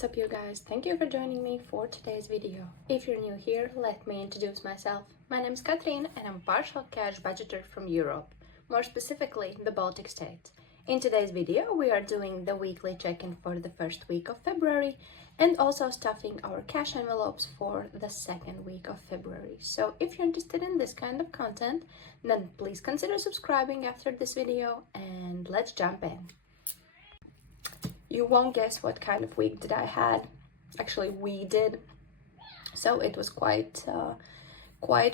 what's up you guys? Thank you for joining me for today's video. If you're new here, let me introduce myself. My name is Catherine and I'm partial cash budgeter from Europe, more specifically the Baltic States. In today's video, we are doing the weekly check-in for the first week of February and also stuffing our cash envelopes for the second week of February. So if you're interested in this kind of content, then please consider subscribing after this video and let's jump in. You won't guess what kind of week did I had. Actually, we did. So it was quite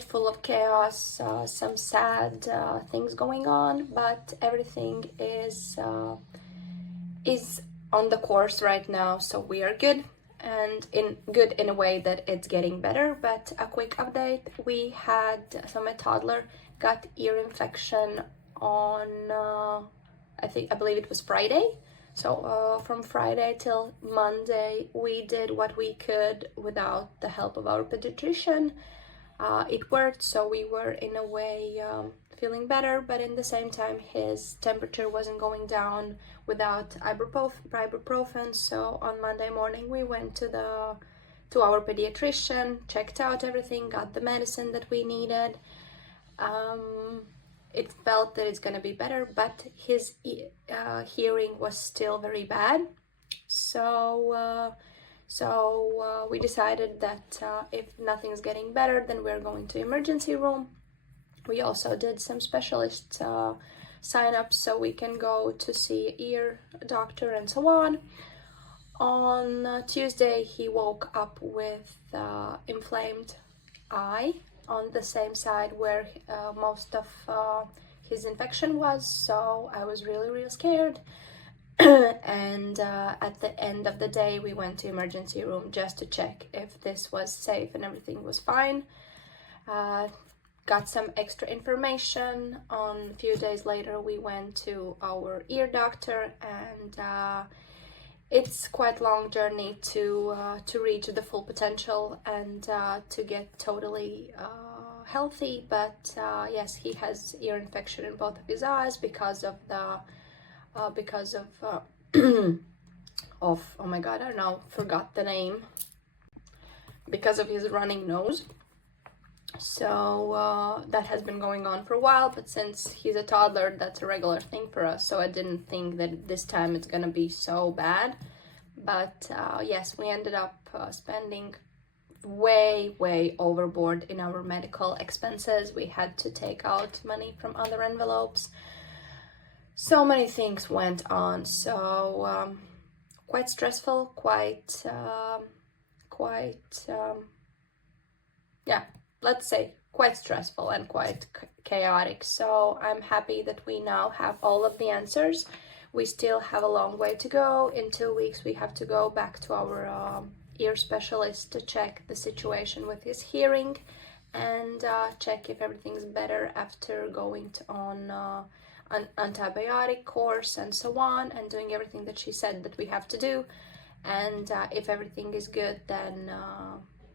full of chaos, some sad things going on, but everything is on the course right now, so we are good, and good in a way that it's getting better. But a quick update: my toddler got ear infection on I believe it was Friday. So from Friday till Monday, we did what we could without the help of our pediatrician. It worked, so we were in a way feeling better, but in the same time his temperature wasn't going down without ibuprofen. So on Monday morning we went to our pediatrician, checked out everything, got the medicine that we needed. It felt that it's gonna be better, but his hearing was still very bad. So we decided that if nothing's getting better, then we're going to emergency room. We also did some specialist sign-ups so we can go to see ear doctor and so on. On Tuesday, he woke up with inflamed eye on the same side where most of his infection was, so I was really scared. And at the end of the day we went to emergency room just to check if this was safe and everything was fine. Got some extra information. On a few days later we went to our ear doctor, and it's quite a long journey to reach the full potential and to get totally healthy, but yes, he has ear infection in both of his eyes because of oh my god, I don't know, forgot the name, because of his running nose. So that has been going on for a while, but since he's a toddler, that's a regular thing for us, so I didn't think that this time it's gonna be so bad. But yes, we ended up spending way overboard in our medical expenses. We had to take out money from other envelopes. So many things went on, so quite stressful, yeah, let's say quite stressful and quite chaotic. So I'm happy that we now have all of the answers. We still have a long way to go. In 2 weeks we have to go back to our ear specialist to check the situation with his hearing and check if everything's better after going on an antibiotic course and so on, and doing everything that she said that we have to do. And if everything is good, then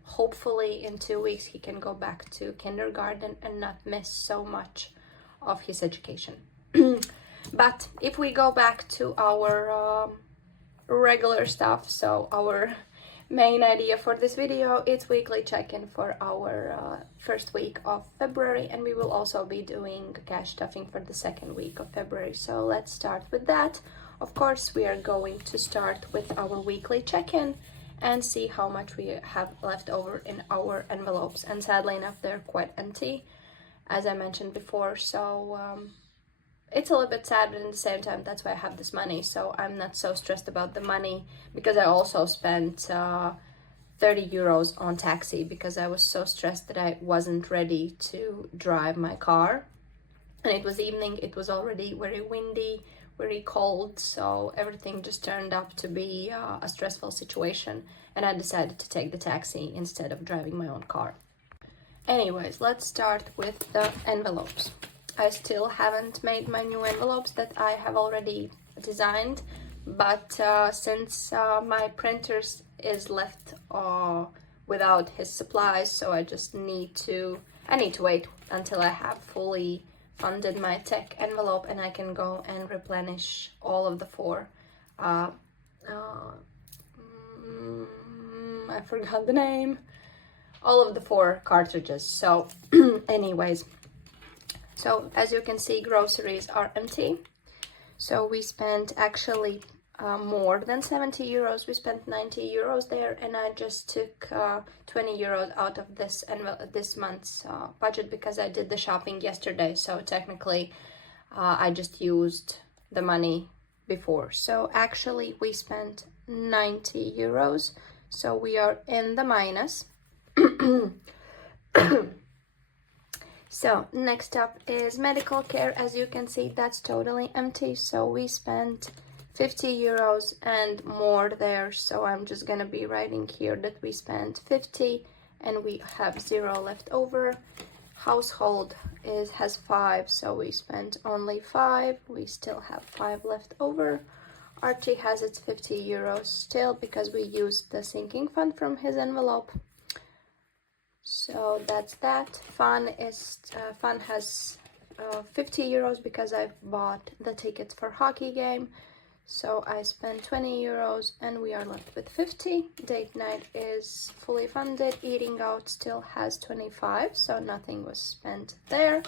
hopefully in 2 weeks he can go back to kindergarten and not miss so much of his education. But if we go back to our regular stuff, so our main idea for this video, it's weekly check-in for our first week of February, and we will also be doing cash stuffing for the second week of February. So let's start with that. Of course, we are going to start with our weekly check-in and see how much we have left over in our envelopes, and sadly enough they're quite empty, as I mentioned before. So it's a little bit sad, but at the same time that's why I have this money, so I'm not so stressed about the money, because I also spent 30 euros on taxi because I was so stressed that I wasn't ready to drive my car, and it was evening, it was already very windy, very cold, so everything just turned up to be a stressful situation, and I decided to take the taxi instead of driving my own car. Anyways, let's start with the envelopes. I still haven't made my new envelopes that I have already designed, but since my printer is left without his supplies, so I need to wait until I have fully funded my tech envelope and I can go and replenish all of the 4 I forgot the name. All of the 4 cartridges. So anyways, so as you can see, groceries are empty. So we spent actually more than 70 euros. We spent 90 euros there, and I just took 20 euros out of this month's budget because I did the shopping yesterday. So technically I just used the money before. So actually we spent 90 euros. So we are in the minus. So next up is medical care. As you can see, that's totally empty. So we spent 50 euros and more there. So I'm just gonna be writing here that we spent 50 and we have 0 left over. Household has 5, so we spent only 5. We still have 5 left over. Archie has its 50 euros still because we used the sinking fund from his envelope. So that's that. Fun has 50 euros because I bought the tickets for hockey game. So I spent 20 euros and we are left with 50. Date night is fully funded. Eating out still has 25, so nothing was spent there.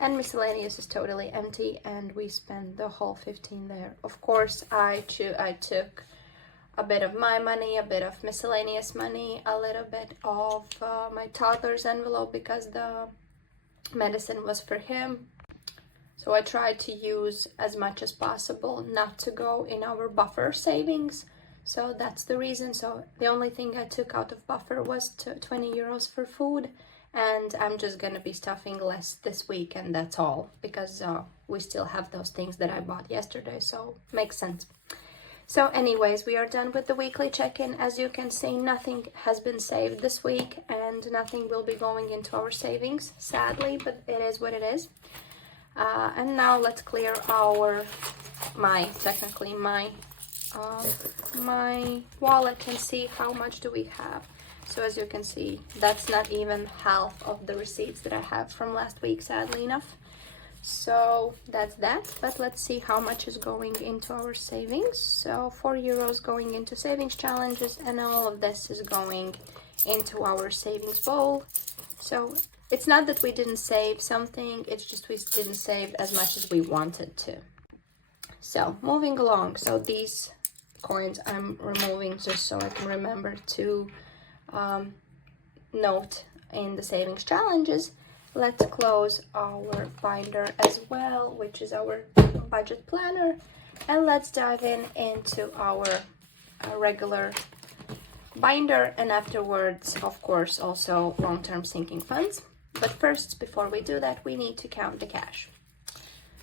And miscellaneous is totally empty and we spent the whole 15 there. Of course, I took a bit of my money, a bit of miscellaneous money, a little bit of my toddler's envelope because the medicine was for him. So I tried to use as much as possible not to go in our buffer savings. So that's the reason. So the only thing I took out of buffer was 20 euros for food. And I'm just gonna be stuffing less this week, and that's all, because we still have those things that I bought yesterday, so makes sense. So anyways, we are done with the weekly check-in. As you can see, nothing has been saved this week and nothing will be going into our savings, sadly, but it is what it is. And now let's clear my wallet and see how much do we have. So as you can see, that's not even half of the receipts that I have from last week, sadly enough. So that's that, but let's see how much is going into our savings. So 4 euros going into savings challenges, and all of this is going into our savings bowl. So it's not that we didn't save something, it's just we didn't save as much as we wanted to. So moving along, so these coins I'm removing just so I can remember to note in the savings challenges. Let's close our binder as well, which is our budget planner, and let's dive into our regular binder, and afterwards, of course, also long-term sinking funds. But first, before we do that, we need to count the cash.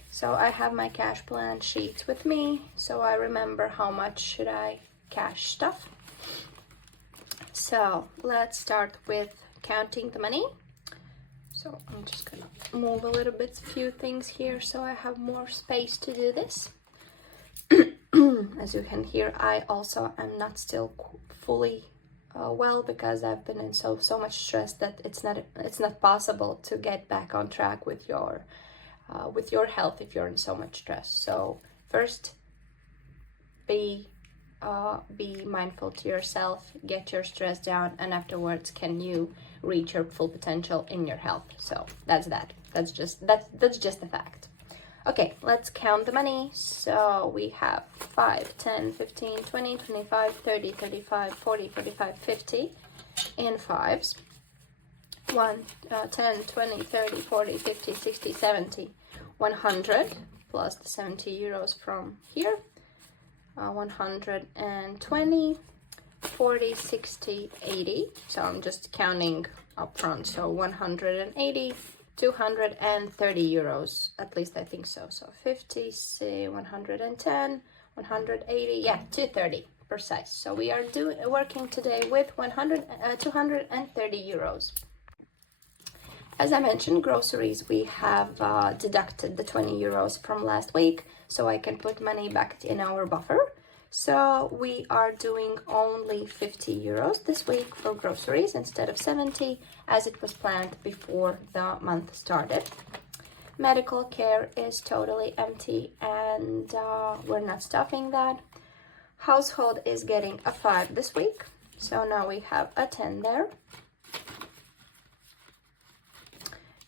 So I have my cash plan sheet with me, so I remember how much should I cash stuff. So let's start with counting the money. So I'm just gonna move a little bit, few things here, so I have more space to do this. As you can hear, I also am not still fully well, because I've been in so much stress that it's not possible to get back on track with your health if you're in so much stress. So first, be mindful to yourself, get your stress down, and afterwards can you reach your full potential in your health. So that's just a fact. Okay, let's count the money. So we have 5, 10, 15, 20, 25, 30, 35, 40, 45, 50 in fives. 10, 20, 30, 40, 50, 60, 70, 100 plus the 70 euros from here. 120, 40, 60, 80. So I'm just counting up front. So 180, 230 euros. At least I think so. So 50, 110, 180. Yeah, 230 precise. So we are working today with 230 euros. As I mentioned, groceries, we have deducted the 20 euros from last week, so I can put money back in our buffer. So we are doing only 50 euros this week for groceries instead of 70, as it was planned before the month started. Medical care is totally empty and we're not stuffing that. Household is getting a 5 this week, so now we have a 10 there.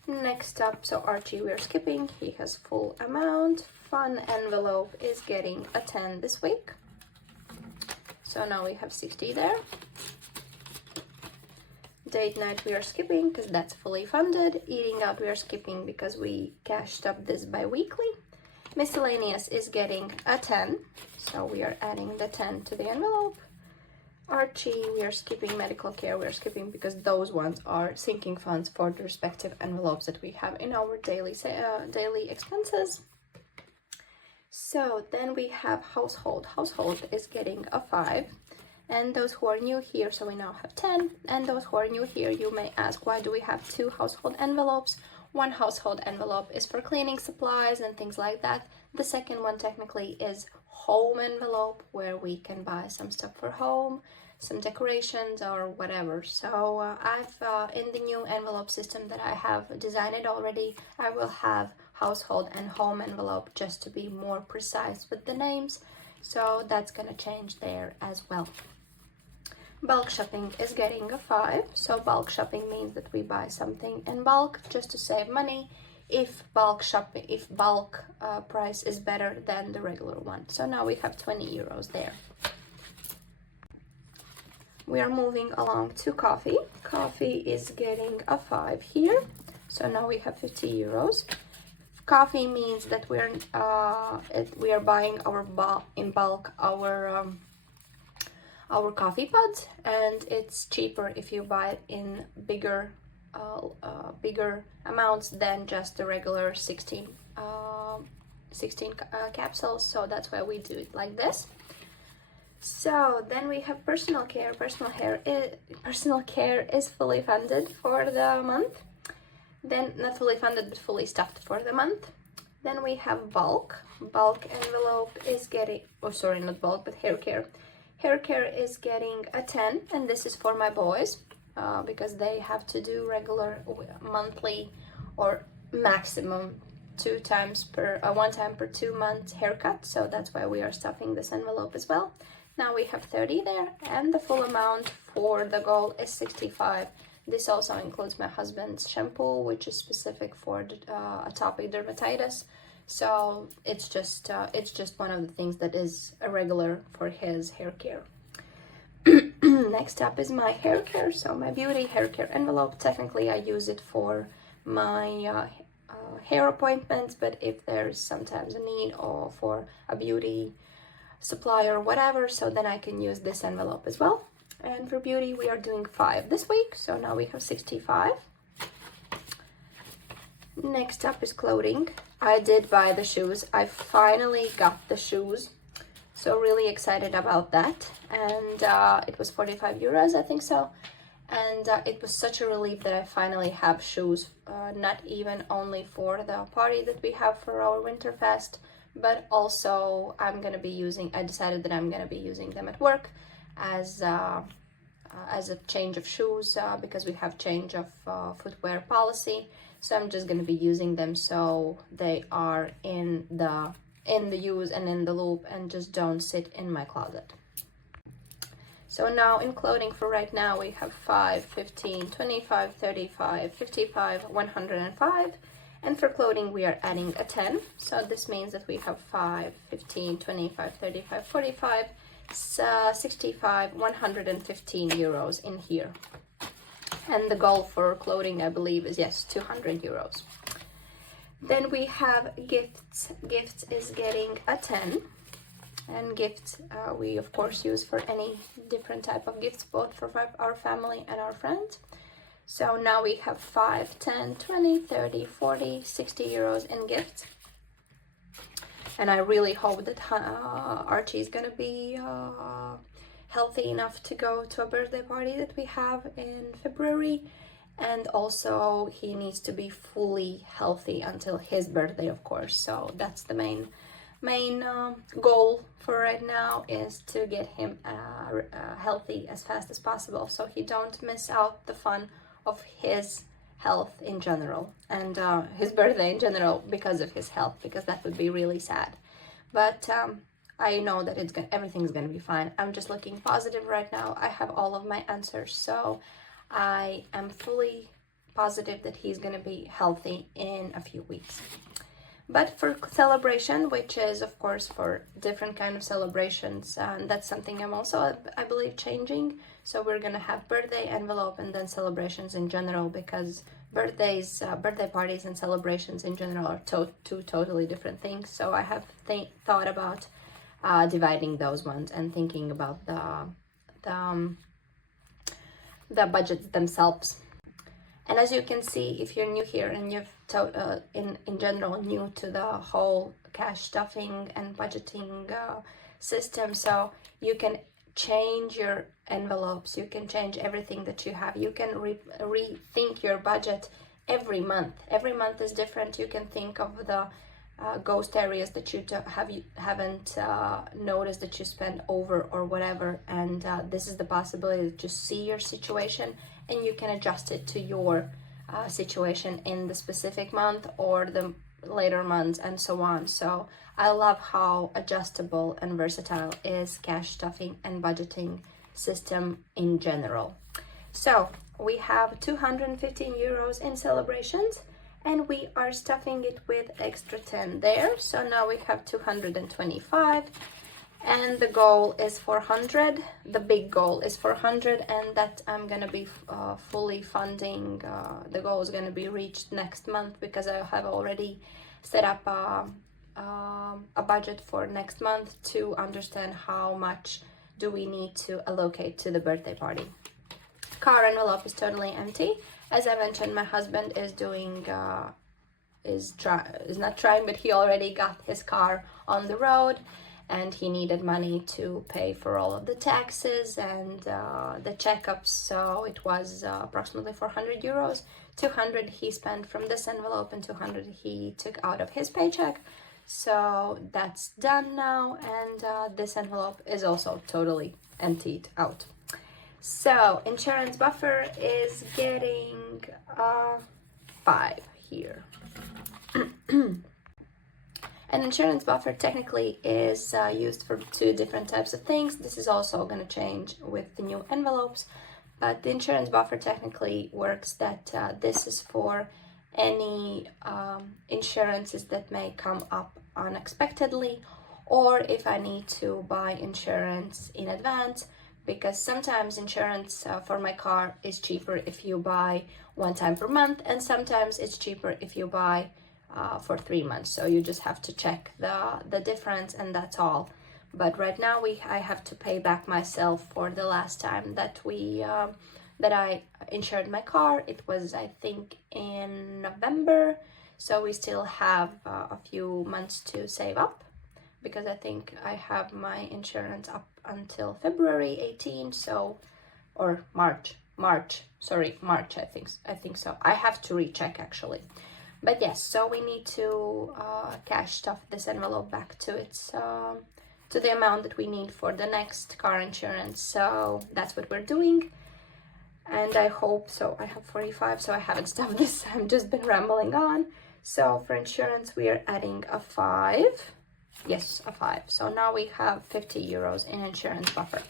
Next up, so Archie we're skipping, he has full amount. Fun envelope is getting a 10 this week, so now we have 60 there. Date night we are skipping because that's fully funded. Eating out we are skipping because we cashed up this bi-weekly. Miscellaneous is getting a 10, so we are adding the 10 to the envelope. Archie, we are skipping. Medical care we are skipping because those ones are sinking funds for the respective envelopes that we have in our daily expenses. So then we have household. Household is getting a 5. And those who are new here, so we now have 10. And those who are new here, you may ask, why do we have 2 household envelopes? One household envelope is for cleaning supplies and things like that. The second one technically is home envelope, where we can buy some stuff for home, some decorations or whatever. So I've in the new envelope system that I have designed already, I will have household and home envelope just to be more precise with the names. So that's gonna change there as well. Bulk shopping is getting a 5. So bulk shopping means that we buy something in bulk just to save money if bulk price is better than the regular one. So now we have 20 euros there. We are moving along to coffee. Coffee is getting a 5 here. So now we have 50 euros. Coffee means that we are buying in bulk our coffee pods, and it's cheaper if you buy it in bigger amounts than just the regular 16 capsules. So that's why we do it like this. So then we have personal care. Personal care is fully funded for the month. Then not fully funded, but fully stuffed for the month. Then we have bulk. Bulk envelope is getting, oh sorry, not bulk, but hair care. Hair care is getting a 10, and this is for my boys because they have to do regular monthly or maximum one time per 2 months haircut. So that's why we are stuffing this envelope as well. Now we have 30 there, and the full amount for the goal is 65. This also includes my husband's shampoo, which is specific for atopic dermatitis. So it's just one of the things that is a regular for his hair care. Next up is my hair care. So my beauty hair care envelope. Technically, I use it for my hair appointments, but if there's sometimes a need or for a beauty supply or whatever, so then I can use this envelope as well. And for beauty, we are doing 5 this week, so now we have 65. Next up is clothing. I did buy the shoes. I finally got the shoes, so really excited about that. And it was 45 euros, I think so. And it was such a relief that I finally have shoes, not even only for the party that we have for our Winterfest, but also I decided that I'm gonna be using them at work as a change of shoes because we have change of footwear policy. So I'm just going to be using them so they are in the use and in the loop and just don't sit in my closet. So now in clothing for right now we have 5, 15, 25, 35, 55, 105. And for clothing we are adding a 10. So this means that we have 5, 15, 25, 35, 45, 65, 115 euros in here. And the goal for clothing, I believe, is, yes, 200 euros. Then we have gifts. Gifts is getting a 10. And gifts we, of course, use for any different type of gifts, both for our family and our friends. So now we have 5, 10, 20, 30, 40, 60 euros in gifts. And I really hope that Archie is going to be healthy enough to go to a birthday party that we have in February. And also he needs to be fully healthy until his birthday, of course. So that's the main goal for right now, is to get him healthy as fast as possible, so he don't miss out the fun of his health in general and his birthday in general because of his health, because that would be really sad. But I know that everything's gonna be fine. I'm just looking positive right now. I have all of my answers, so I am fully positive that he's gonna be healthy in a few weeks. But for celebration, which is of course for different kind of celebrations, and that's something I'm also, I believe, changing. So we're gonna have birthday envelope and then celebrations in general, because birthday parties and celebrations in general are two totally different things. So I have thought about dividing those ones and thinking about the budgets themselves. And as you can see, if you're new here and you've in general new to the whole cash stuffing and budgeting system, so you can change your envelopes, you can change everything that you have, you can rethink your budget every month. Every month is different. You can think of the ghost areas that you haven't noticed that you spend over or whatever, and this is the possibility to see your situation, and you can adjust it to your situation in the specific month or the later months and so on. So I love how adjustable and versatile is cash stuffing and budgeting system in general. So we have 215 euros in celebrations, and we are stuffing it with extra 10 there. So now we have 225, and the goal is 400. The big goal is 400, and that I'm gonna be fully funding. The goal is gonna be reached next month, because I have already set up a budget for next month to understand how much do we need to allocate to the birthday party. Car envelope is totally empty. As I mentioned, my husband is doing is not trying, but he already got his car on the road, and he needed money to pay for all of the taxes and the checkups. So it was approximately 400 euros. 200 he spent from this envelope, and 200 he took out of his paycheck. So that's done now, and this envelope is also totally emptied out. So insurance buffer is getting 5 here. An insurance buffer technically is used for 2 different types of things. This is also going to change with the new envelopes, but the insurance buffer technically works that this is for any insurances that may come up unexpectedly, or if I need to buy insurance in advance, because sometimes insurance for my car is cheaper if you buy one time per month, and sometimes it's cheaper if you buy for 3 months. So you just have to check the difference, and that's all. But right now I have to pay back myself for the last time that that I insured my car. It was, I think, in November, so we still have a few months to save up, because I think I have my insurance up until February 18, so, or March, I think so. I have to recheck actually. But yes, so we need to cash stuff this envelope back to its to the amount that we need for the next car insurance. So that's what we're doing, and I hope so. I have 45, so I haven't stuffed this. I've just been rambling on. So for insurance, we are adding a 5. Yes, a 5. So now we have 50 euros in insurance buffer.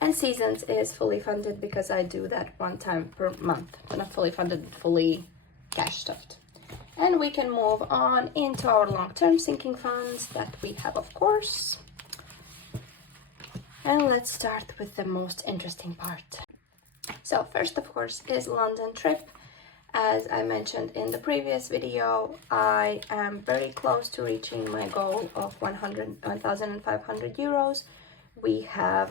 And seasons is fully funded, because I do that one time per month. So not fully funded, fully cash stuffed. And we can move on into our long-term sinking funds that we have, of course. And let's start with the most interesting part. So first, of course, is London trip. As I mentioned in the previous video, I am very close to reaching my goal of 1,500 euros. We have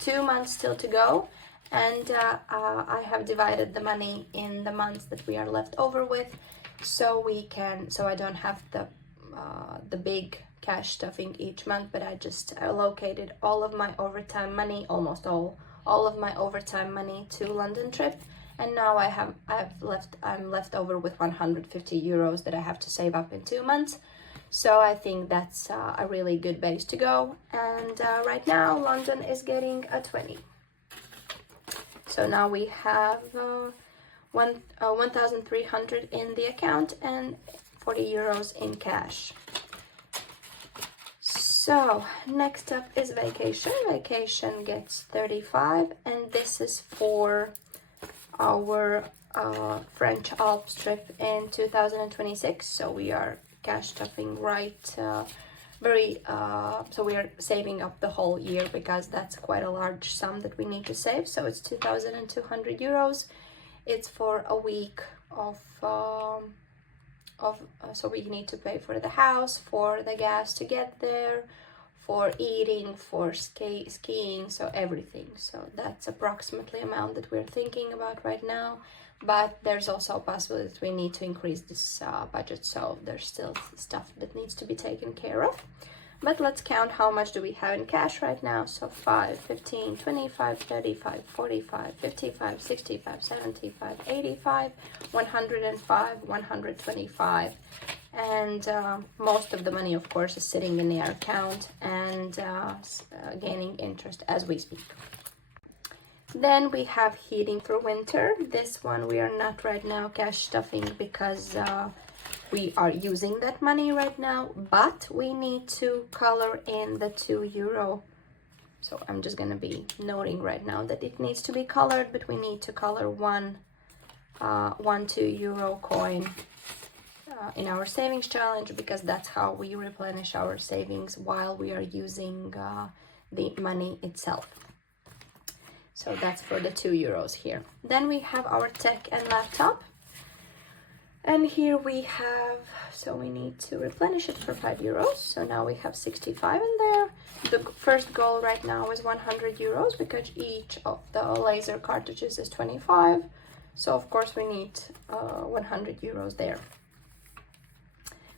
2 months still to go, and I have divided the money in the months that we are left over with, so I don't have the big cash stuffing each month, but I just allocated all of my overtime money, almost all of my overtime money to London trip. And now I'm left over with 150 euros that I have to save up in 2 months. So I think that's a really good base to go. And right now London is getting a 20. So now we have 1,300 in the account and 40 euros in cash. So next up is vacation. Vacation gets 35, and this is for our French Alps trip in 2026. So we are cash stuffing so we are saving up the whole year because that's quite a large sum that we need to save. So it's 2,200 euros. It's for a week so we need to pay for the house, for the gas to get there, for eating, for skiing, so everything. So that's approximately amount that we're thinking about right now. But there's also a possibility that we need to increase this budget, so there's still stuff that needs to be taken care of. But let's count how much do we have in cash right now. So 5, 15, 25, 35, 45, 55, 65, 75, 85, 105, 125. And most of the money, of course, is sitting in our account and gaining interest as we speak. Then we have heating for winter. This one we are not right now cash stuffing because we are using that money right now, but we need to color in the 2 euro. So I'm just gonna be noting right now that it needs to be colored, but we need to color one 2 euro coin in our savings challenge, because that's how we replenish our savings while we are using the money itself. So that's for the 2 euros here. Then we have our tech and laptop. And here we have, so we need to replenish it for 5 euros. So now we have 65 in there. The first goal right now is 100 euros because each of the laser cartridges is 25. So of course we need 100 euros there.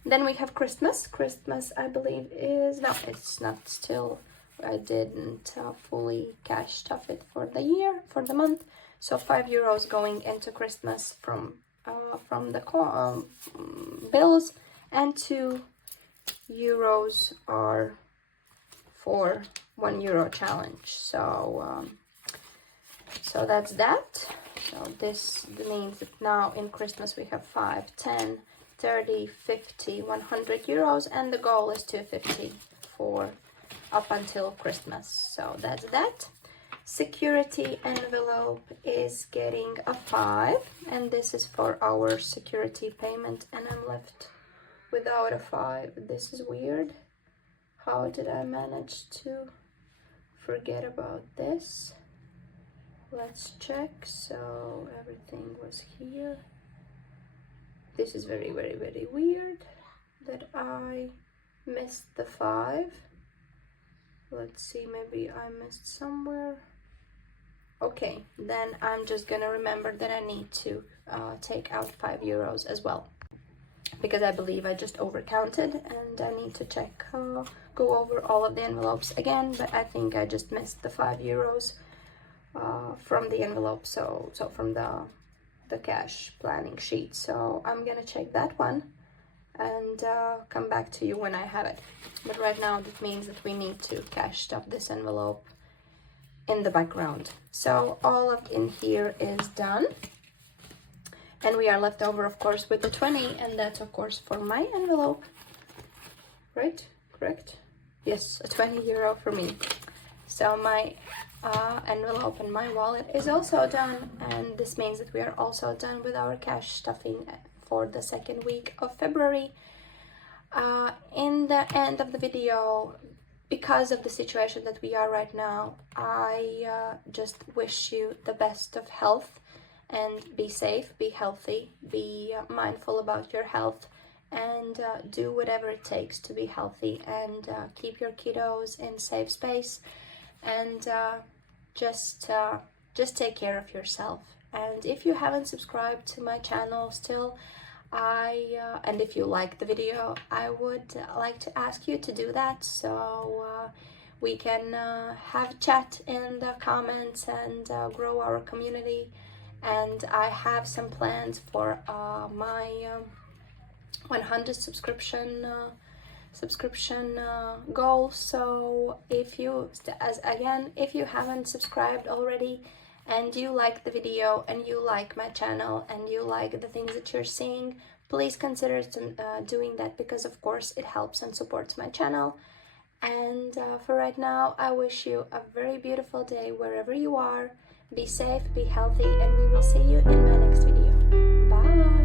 Then we have Christmas. Christmas, I believe, is, no, it's not still, I didn't fully cash stuff it for the year, for the month. So 5 euros going into Christmas from the bills, and 2 euros are for 1 euro challenge. So so that's that. So this means that now in Christmas we have 5, 10, 30, 50, 100 euros, and the goal is 250 for up until Christmas. So that's that. Security envelope is getting a 5, and this is for our security payment, and I'm left without a 5. This is weird. How did I manage to forget about this? Let's check. So everything was here. This is very, very, very weird that I missed the 5. Let's see, maybe I missed somewhere. Okay, then I'm just gonna remember that I need to take out 5 euros as well, because I believe I just overcounted, and I need to check, go over all of the envelopes again, but I think I just missed the 5 euros from the envelope, so from the cash planning sheet. So I'm gonna check that one and come back to you when I have it. But right now that means that we need to cash stuff this envelope in the background. So all of in here is done, and we are left over, of course, with the 20, and that's of course for my envelope, right? Correct? Yes, a 20 euro for me. So my envelope and my wallet is also done, and this means that we are also done with our cash stuffing for the second week of February. In the end of the video, because of the situation that we are right now, I just wish you the best of health, and be safe, be healthy, be mindful about your health, and do whatever it takes to be healthy, and keep your kiddos in safe space, and just take care of yourself. And if you haven't subscribed to my channel still, and if you like the video, I would like to ask you to do that, so we can have a chat in the comments and grow our community. And I have some plans for my 100 subscription goal. So if you if you haven't subscribed already, and you like the video, and you like my channel, and you like the things that you're seeing, please consider doing that, because of course it helps and supports my channel. And for right now, I wish you a very beautiful day wherever you are. Be safe, be healthy, and we will see you in my next video. Bye!